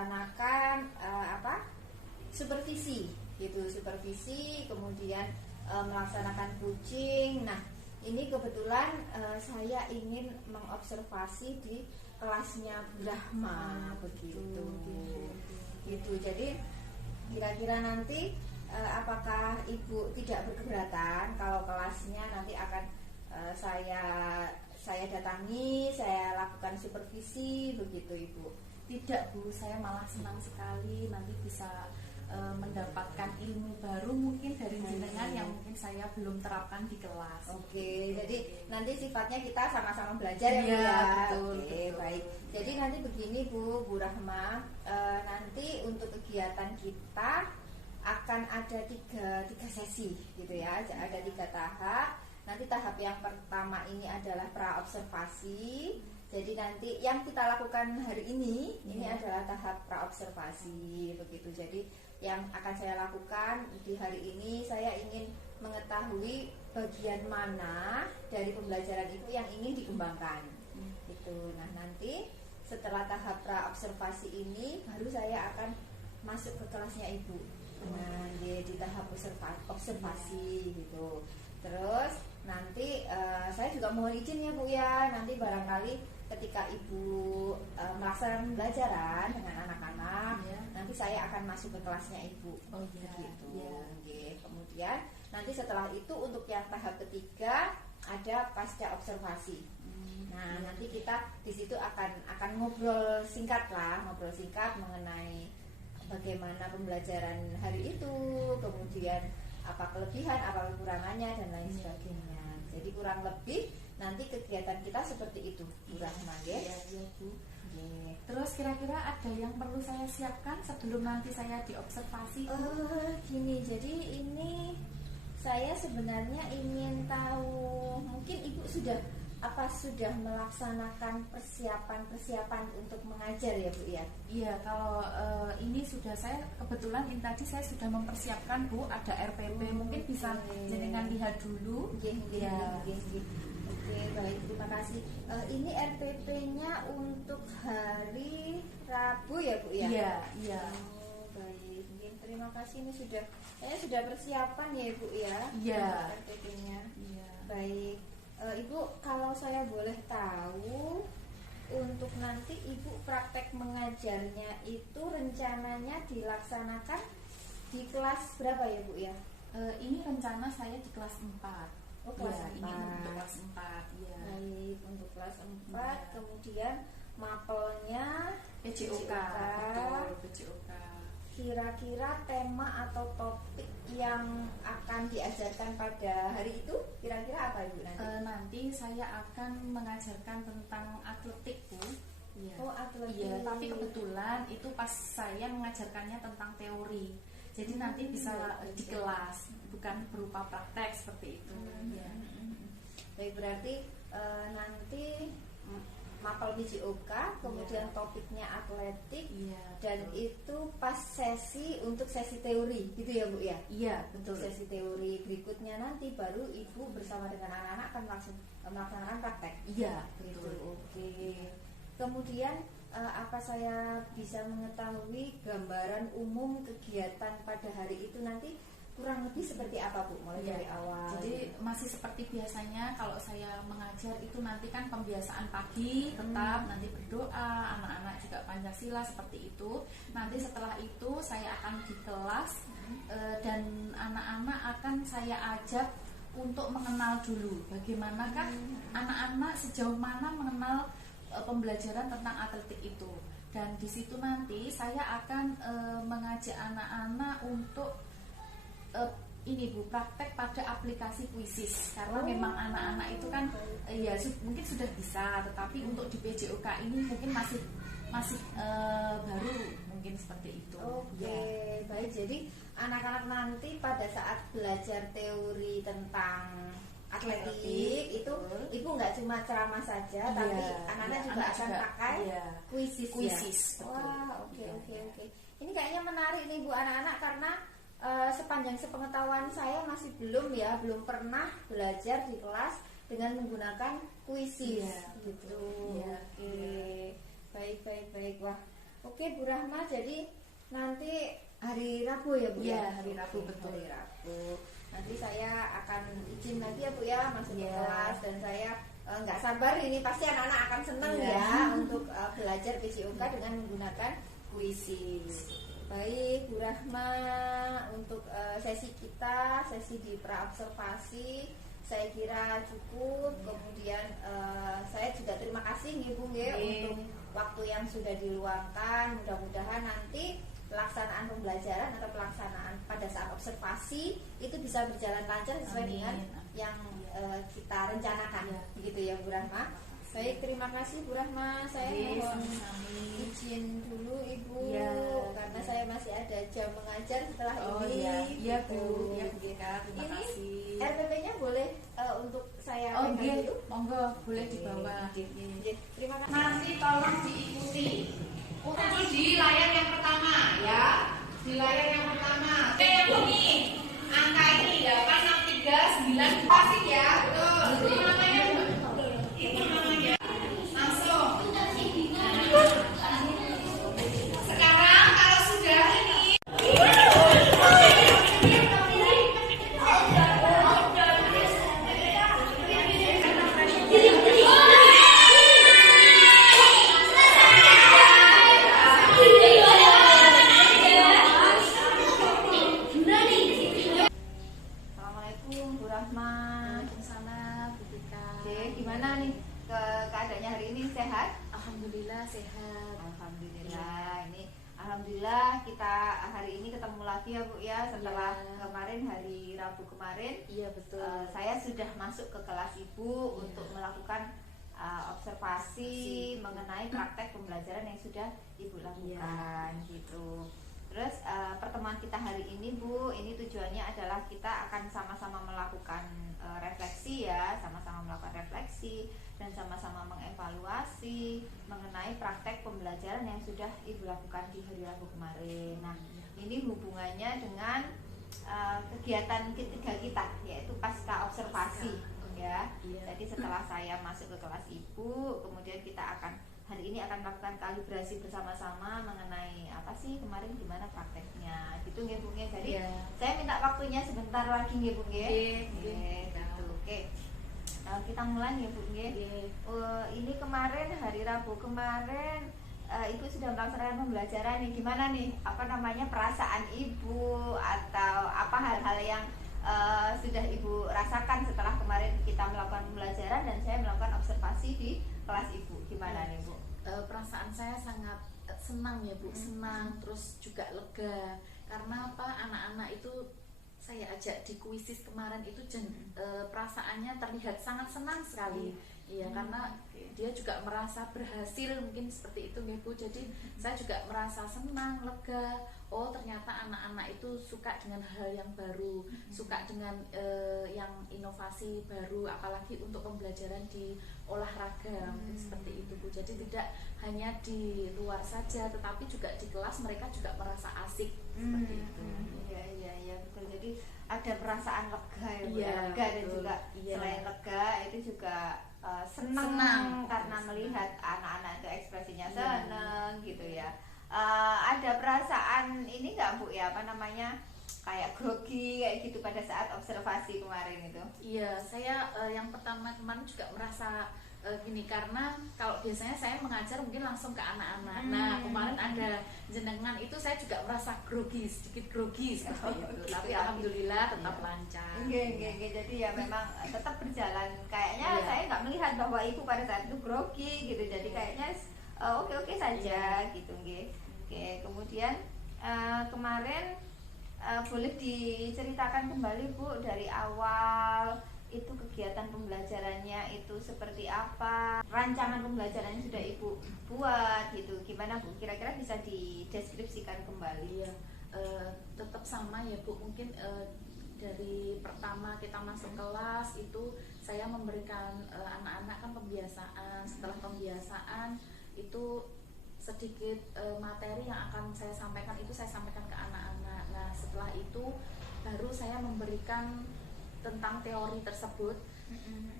melaksanakan supervisi gitu, supervisi, kemudian melaksanakan coaching. Nah, ini kebetulan saya ingin mengobservasi di kelasnya Brahma begitu. Gitu. Jadi kira-kira nanti apakah Ibu tidak berkeberatan kalau kelasnya nanti akan saya datangi, saya lakukan supervisi begitu, Ibu? Tidak, Bu, saya malah senang sekali nanti bisa mendapatkan ilmu baru mungkin dari jenengan yang mungkin saya belum terapkan di kelas. Oke, jadi nanti sifatnya kita sama-sama belajar ya, Bu ya. Betul, Oke, betul. Baik. Jadi nanti begini Bu Rahma, nanti untuk kegiatan kita akan ada tiga sesi gitu ya, ada 3 tahap. Nanti tahap yang pertama ini adalah praobservasi. Jadi nanti yang kita lakukan hari ini adalah tahap praobservasi begitu. Jadi yang akan saya lakukan di hari ini, saya ingin mengetahui bagian mana dari pembelajaran itu yang ingin dikembangkan. Gitu. Nah, nanti setelah tahap praobservasi ini baru saya akan masuk ke kelasnya Ibu. Nah, di tahap observasi gitu. Terus nanti saya juga mohon izin ya Bu ya, nanti barangkali ketika Ibu melaksanakan pembelajaran dengan anak-anak, nanti saya akan masuk ke kelasnya Ibu. Gitu. Kemudian nanti setelah itu untuk yang tahap ketiga ada pasca observasi. Nah, nanti kita di situ akan ngobrol singkat mengenai bagaimana pembelajaran hari itu, kemudian apa kelebihan, apa kekurangannya dan lain sebagainya. Jadi kurang lebih nanti kegiatan kita seperti itu, Bu Rahma ya. Iya, Bu. Terus kira-kira ada yang perlu saya siapkan sebelum nanti saya diobservasi? Gini, jadi ini saya sebenarnya ingin tahu, mungkin Ibu sudah melaksanakan persiapan untuk mengajar ya Bu ya? Iya, kalau ini sudah saya kebetulan ini tadi saya sudah mempersiapkan Bu, ada RPP, mungkin bisa jenengan lihat dulu. Oke, baik, terima kasih. Ini RPP-nya untuk hari Rabu ya Bu ya? Iya. Baik, terima kasih, ini sudah persiapan ya Bu ya? Iya. RPP-nya. Iya. Baik. Ibu, kalau saya boleh tahu, untuk nanti Ibu praktek mengajarnya itu rencananya dilaksanakan di kelas berapa ya Bu ya? Ini rencana saya di kelas 4. Oh, kelas 4. Ini untuk kelas 4, ya. Baik, untuk kelas 4, kemudian mapelnya PJOK. Betul, PJOK. Kira-kira tema atau topik yang akan diajarkan pada hari itu kira-kira apa Ibu nanti? Nanti saya akan mengajarkan tentang atletik Bu. Ya. Oh, atletik. Iya, tapi kebetulan itu pas saya mengajarkannya tentang teori. Jadi nanti bisa di kelas, bukan berupa praktek seperti itu. Baik, berarti nanti mapel PJOK, kemudian topiknya atletik, dan itu pas untuk sesi teori, gitu ya Bu ya? Iya, betul. Untuk sesi teori berikutnya nanti baru Ibu bersama dengan anak-anak akan langsung melaksanakan praktek. Iya, gitu. betul. Oke. Kemudian apa saya bisa mengetahui gambaran umum kegiatan pada hari itu nanti kurang lebih seperti apa Bu, mulai dari awal? Jadi masih seperti biasanya kalau saya mengajar itu nanti kan pembiasaan pagi tetap, nanti berdoa, anak-anak juga Pancasila seperti itu. Nanti setelah itu saya akan di kelas dan anak-anak akan saya ajak untuk mengenal dulu bagaimanakah anak-anak sejauh mana mengenal pembelajaran tentang atletik itu. Dan di situ nanti saya akan mengajak anak-anak untuk ini Bu, praktek pada aplikasi Quizzes karena memang anak-anak itu kan mungkin sudah bisa, tetapi untuk di PJOK ini mungkin masih baru mungkin seperti itu. Oke, baik. Jadi anak-anak nanti pada saat belajar teori tentang atletik itu Ibu nggak cuma ceramah saja, tapi anak-anak juga akan pakai Quizzes. Wah, oke. Ini kayaknya menarik nih Bu, anak-anak, karena sepanjang sepengetahuan saya masih belum pernah belajar di kelas dengan menggunakan Quizzes gitu. Oke. Baik. Wah, Oke Bu Rahma, jadi nanti hari Rabu ya Bu? Iya, hari Rabu, betul. Hari Rabu. Nanti saya akan izin lagi ya Bu ya masuk ke kelas, dan saya nggak sabar, ini pasti anak-anak akan senang ya untuk belajar PJOK dengan menggunakan puisi. Baik Bu Rahma, untuk sesi kita, sesi di pra-observasi saya kira cukup. Kemudian saya juga terima kasih nih Bu untuk waktu yang sudah diluangkan. Mudah-mudahan nanti pelaksanaan pembelajaran atau pelaksanaan pada saat observasi itu bisa berjalan lancar sesuai dengan yang kita rencanakan, begitu ya Bu Rahma. Baik, terima kasih Bu Rahma. Saya mohon izin dulu Ibu, karena saya masih ada jam mengajar setelah ini. Iya Bu, ya Bu Gita, terima Ini kasih. RPP-nya boleh untuk saya pegang dulu? Monggo, boleh dibawa. Terima kasih. Nanti tolong diikuti. Itu di layar yang pertama ya. Di layar yang pertama. Oke ya Bu nih. Angka ini 8639 pasti ya. Betul. Itu namanya Bu. Itu namanya. Langsung. Sekarang kalau sudah ini Assalamualaikum Bu Rahma. Waalaikumsalam Bu Gita. Oke, gimana nih keadaannya hari ini, sehat? Alhamdulillah sehat. Alhamdulillah. Ini alhamdulillah kita hari ini ketemu lagi ya Bu ya, setelah kemarin hari Rabu kemarin. Iya betul. Saya sudah masuk ke kelas Ibu untuk melakukan observasi mengenai praktek pembelajaran yang sudah Ibu lakukan gitu. Terus pertemuan kita hari ini Bu, ini tujuannya adalah kita akan sama-sama melakukan refleksi ya, sama-sama melakukan refleksi dan sama-sama mengevaluasi mengenai praktek pembelajaran yang sudah Ibu lakukan di hari Rabu kemarin. Nah, ini hubungannya dengan kegiatan ketiga kita, yaitu pasca observasi ya. Jadi setelah saya masuk ke kelas Ibu, kemudian kita akan hari ini akan melakukan kalibrasi bersama-sama mengenai apa sih kemarin gimana prakteknya gitu nggih Bu. Jadi saya minta waktunya sebentar lagi nggih Bu nggih. Gitu. Oke. Nah, kita mulai ya Bu nggih. Ini kemarin hari Rabu kemarin Ibu sudah melaksanakan pembelajaran nih. Gimana nih apa namanya perasaan Ibu atau apa hal-hal yang sudah Ibu rasakan setelah kemarin kita melakukan pembelajaran dan saya melakukan observasi di kelas Ibu. Gimana nih Bu? Perasaan saya sangat senang ya Bu, senang terus juga lega. Karena apa? Anak-anak itu saya ajak di kuisis kemarin itu perasaannya terlihat sangat senang sekali. Iya, karena dia juga merasa berhasil, mungkin seperti itu ya Bu. Jadi saya juga merasa senang, lega. Oh, ternyata anak-anak itu suka dengan hal yang baru, suka dengan yang inovasi baru, apalagi untuk pembelajaran di olahraga, mungkin seperti itu Bu. Jadi tidak hanya di luar saja, tetapi juga di kelas mereka juga merasa asik seperti itu. Iya betul. Jadi ada perasaan lega ya Bu. Iya, Lega dan betul. juga selain lega itu juga senang karena melihat anak-anak itu ekspresinya senang gitu ya. Ada perasaan ini nggak Bu ya, apa namanya, kayak grogi kayak gitu pada saat observasi kemarin itu? Iya, saya yang pertama kemarin juga merasa gini, karena kalau biasanya saya mengajar mungkin langsung ke anak-anak. Nah, kemarin ada jenengan itu saya juga merasa grogi, sedikit grogi seperti itu. Gitu Tapi ya. alhamdulillah tetap lancar. Jadi ya memang tetap berjalan. Kayaknya saya nggak melihat bahwa Ibu pada saat itu grogi gitu. Jadi kayaknya oke-oke saja gitu nggih. Oke, kemudian kemarin boleh diceritakan kembali Bu dari awal itu kegiatan pembelajarannya itu seperti apa, rancangan pembelajarannya sudah Ibu buat gitu, gimana Bu? Kira-kira bisa dideskripsikan kembali? Iya, tetap sama ya Bu. Mungkin dari pertama kita masuk kelas itu saya memberikan anak-anak kan pembiasaan. Setelah pembiasaan itu sedikit materi yang akan saya sampaikan itu saya sampaikan ke anak-anak. Nah, setelah itu baru saya memberikan tentang teori tersebut.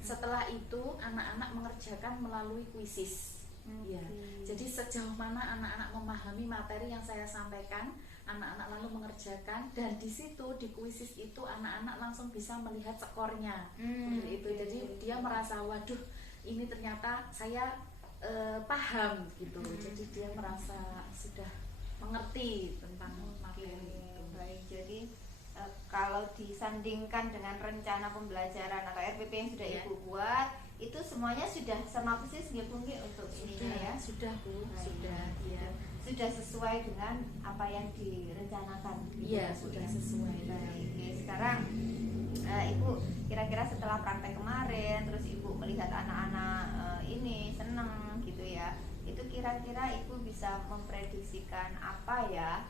Setelah itu anak-anak mengerjakan melalui kuisis. Ya, jadi sejauh mana anak-anak memahami materi yang saya sampaikan, anak-anak lalu mengerjakan, dan di situ di kuisis itu anak-anak langsung bisa melihat skornya. Itu jadi dia merasa waduh ini ternyata saya paham gitu. Jadi dia merasa sudah mengerti tentang materi itu. Baik, jadi kalau disandingkan dengan rencana pembelajaran atau RPP yang sudah Ibu buat, itu semuanya sudah sama persis nggih Bu untuk ininya ya? Sudah Bu, sudah ya. Sudah sesuai dengan apa yang direncanakan. Iya, sudah sesuai. Baik, oke. Sekarang Ibu kira-kira setelah praktek kemarin, terus Ibu melihat anak-anak ini seneng gitu ya, itu kira-kira Ibu bisa memprediksikan apa ya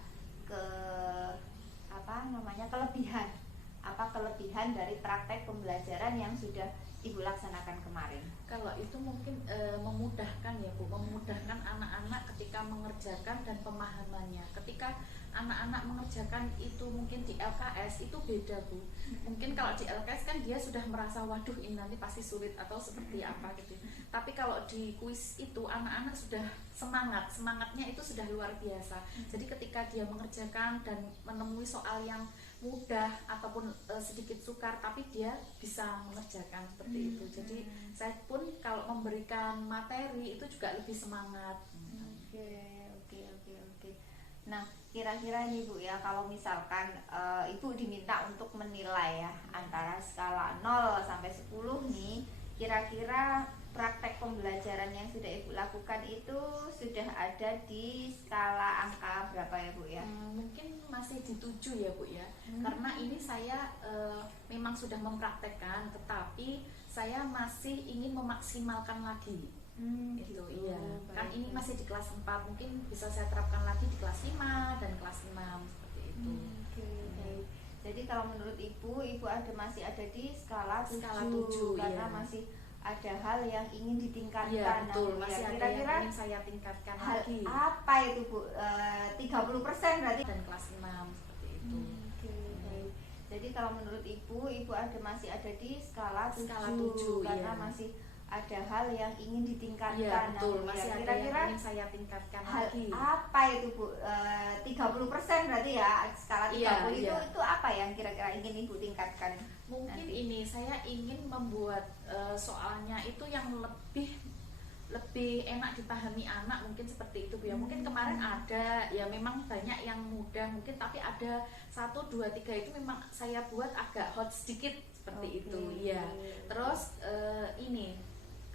kelebihan dari praktek pembelajaran yang sudah Ibu laksanakan kemarin? Kalau itu mungkin memudahkan ya Bu, memudahkan anak-anak ketika mengerjakan dan pemahamannya. Ketika anak-anak mengerjakan itu mungkin di LKS itu beda Bu. Mungkin kalau di LKS kan dia sudah merasa waduh ini nanti pasti sulit atau seperti apa gitu. Tapi kalau di kuis itu anak-anak sudah semangatnya itu sudah luar biasa. Jadi ketika dia mengerjakan dan menemui soal yang mudah ataupun sedikit sukar, tapi dia bisa mengerjakan seperti itu. Jadi saya pun kalau memberikan materi itu juga lebih semangat. Oke. Nah, kira-kira nih Bu ya, kalau misalkan Ibu diminta untuk menilai ya antara skala 0 sampai 10 nih, kira-kira praktek pembelajaran yang sudah Ibu lakukan itu sudah ada di skala angka berapa ya Bu ya? Mungkin masih di 7 ya Bu ya. Karena ini saya memang sudah mempraktekkan, tetapi saya masih ingin memaksimalkan lagi. Gitu, iya. Kan ini masih di kelas 4, mungkin bisa saya terapkan lagi di kelas 5 dan kelas 6 seperti itu. Baik. Jadi kalau menurut Ibu masih ada di skala 7 karena iya. masih ada hal yang ingin ditingkatkan. Iya, betul. Nah, masih ada kira-kira yang ingin saya tingkatkan hal lagi. apa itu Bu? 30% berarti? Dan kelas 6 seperti itu. Baik. Jadi kalau menurut Ibu masih ada di skala 7 karena iya. masih ada hal yang ingin ditingkatkan. Iya, betul. Nah, masih ada kira-kira yang ingin saya tingkatkan hal lagi. apa itu Bu? 30% berarti ya, skala 30 Iya. itu apa yang kira-kira ingin Ibu tingkatkan? Mungkin nanti? ini saya ingin membuat soalnya itu yang lebih enak dipahami anak, mungkin seperti itu Bu ya. Mungkin kemarin ada ya memang banyak yang mudah mungkin, tapi ada 1, 2, 3 itu memang saya buat agak hot sedikit seperti itu ya. Terus ini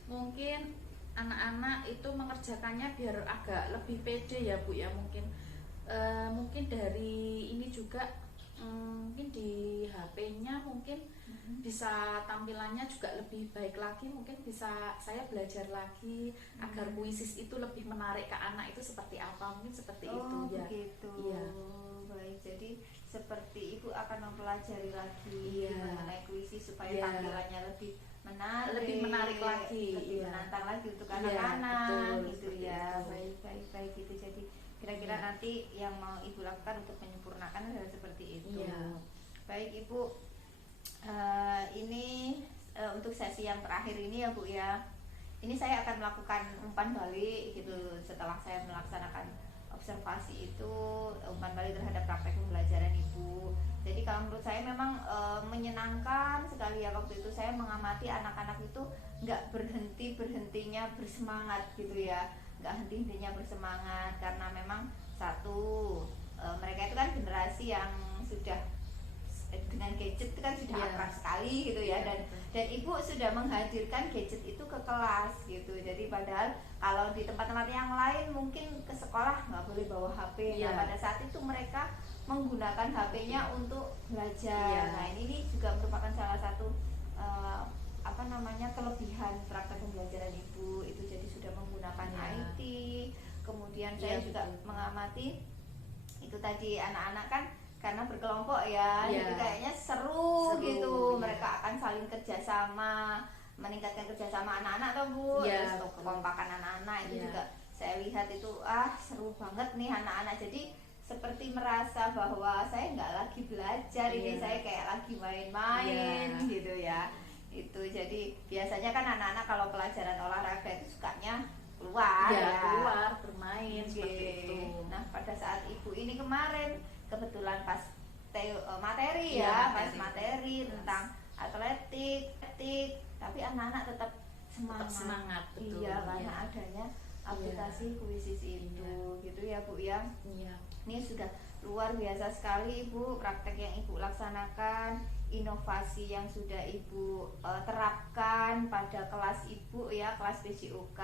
mungkin anak-anak itu mengerjakannya biar agak lebih pede ya Bu ya. Mungkin dari ini juga mungkin di HP-nya mungkin bisa tampilannya juga lebih baik lagi, mungkin bisa saya belajar lagi agar kuisis itu lebih menarik ke anak itu seperti apa, mungkin seperti itu ya. Begitu. Iya. Baik, jadi seperti Ibu akan mempelajari lagi mengenai kuisis supaya tampilannya lebih menarik lagi, lebih menantang lagi untuk Iya, anak-anak betul, gitu seperti ya. itu. Baik gitu. Jadi kira-kira nanti yang mau Ibu lakukan untuk menyempurnakan adalah seperti itu. Iya. Baik Ibu, ini untuk sesi yang terakhir ini ya Bu ya, ini saya akan melakukan umpan balik gitu setelah saya melaksanakan observasi itu, umpan balik terhadap praktek pembelajaran Ibu. Jadi kalau menurut saya memang menyenangkan sekali ya, waktu itu saya mengamati anak-anak itu nggak berhentinya bersemangat gitu ya, nggak henti-hentinya bersemangat, karena memang satu mereka itu kan generasi yang sudah dengan gadget itu kan sudah akrab sekali gitu ya, dan Ibu sudah menghadirkan gadget itu ke kelas gitu. Jadi padahal kalau di tempat-tempat yang lain mungkin ke sekolah nggak boleh bawa HP. Nah pada saat itu mereka menggunakan HP-nya untuk belajar. Nah ini juga merupakan salah satu kelebihan praktek pembelajaran Ibu itu, jadi sudah menggunakan IT. Kemudian saya juga mengamati itu tadi anak-anak kan karena berkelompok ya, jadi kayaknya seru gitu. Mereka akan saling kerjasama, meningkatkan kerjasama anak-anak toh Bu. Terus kekompakan anak-anak itu juga saya lihat itu seru banget nih anak-anak. Jadi seperti merasa bahwa saya nggak lagi belajar, ini saya kayak lagi main-main gitu ya. Itu jadi biasanya kan anak-anak kalau pelajaran olahraga itu sukanya keluar ya, ya. keluar bermain seperti Oke. itu. Nah, pada saat ibu ini kemarin kebetulan pas materi Iya, ya, pas materi. materi tentang atletik, tapi anak-anak tetap semangat. Tetap semangat, betul. Iya, karena Iya. adanya aplikasi Quizzes itu, Iya. gitu ya Bu ya. Iya. Ini sudah luar biasa sekali Ibu, praktek yang Ibu laksanakan, inovasi yang sudah Ibu terapkan pada kelas Ibu ya, kelas PJOK,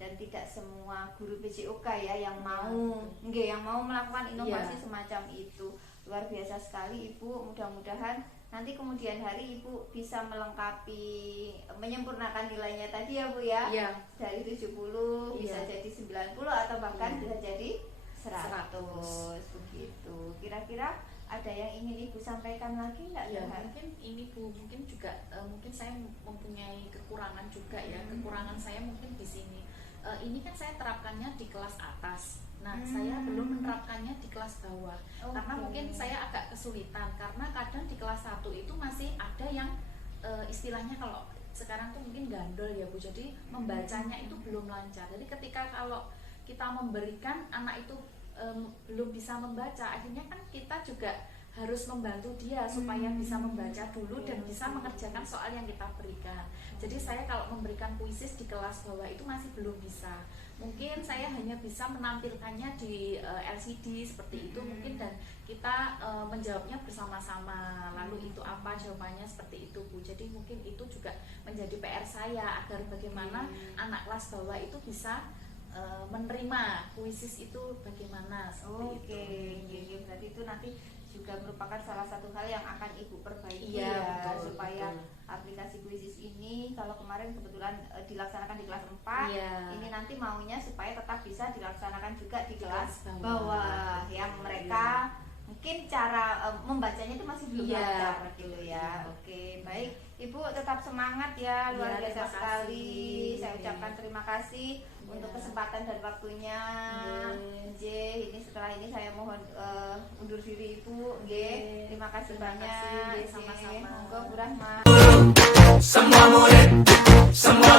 dan tidak semua guru PJOK ya yang mau yang mau melakukan inovasi Iya. semacam itu. Luar biasa sekali Ibu, mudah-mudahan nanti kemudian hari Ibu bisa melengkapi, menyempurnakan nilainya tadi ya Bu ya. Iya. Dari 70 bisa Iya. jadi 90 atau bahkan Iya. bisa jadi 100 100. begitu. Kira-kira ada yang ingin Ibu sampaikan lagi enggak? Ya, mungkin ini Bu, mungkin juga mungkin saya mempunyai kekurangan juga ya. Kekurangan saya mungkin di sini. Ini kan saya terapkannya di kelas atas. Nah, saya belum menerapkannya di kelas bawah. Karena Oke. mungkin saya agak kesulitan karena kadang di kelas 1 itu masih ada yang istilahnya kalau sekarang tuh mungkin gandol ya Bu. Jadi membacanya itu belum lancar. Jadi ketika kalau kita memberikan anak itu belum bisa membaca, akhirnya kan kita juga harus membantu dia supaya bisa membaca dulu dan bisa mengerjakan soal yang kita berikan. Jadi saya kalau memberikan puisis di kelas bawah itu masih belum bisa. Mungkin saya hanya bisa menampilkannya di LCD seperti itu mungkin, dan kita menjawabnya bersama-sama. Lalu itu apa jawabannya seperti itu Bu. Jadi mungkin itu juga menjadi PR saya agar bagaimana anak kelas bawah itu bisa menerima puisis itu bagaimana seperti Oke, itu. berarti itu nanti juga merupakan salah satu hal yang akan Ibu perbaiki Iya, ya, betul, supaya betul. aplikasi Quizzes ini kalau kemarin kebetulan dilaksanakan di kelas 4, Iya. ini nanti maunya supaya tetap bisa dilaksanakan juga di kelas Kelas bawah. bawah yang mereka mungkin cara membacanya itu masih belum Iya, lancar betul, gitu ya. betul. Oke, baik. Ibu tetap semangat ya, luar Iya, biasa terima sekali. kasih. Saya ucapkan terima kasih Iya. untuk kesempatan dan waktunya. Iya. Ini setelah ini saya mohon undur diri Ibu. Iya. Terima kasih Terima banyak. kasih, Nggih, sama-sama. Monggo Bu Rahma. Semua murid, semua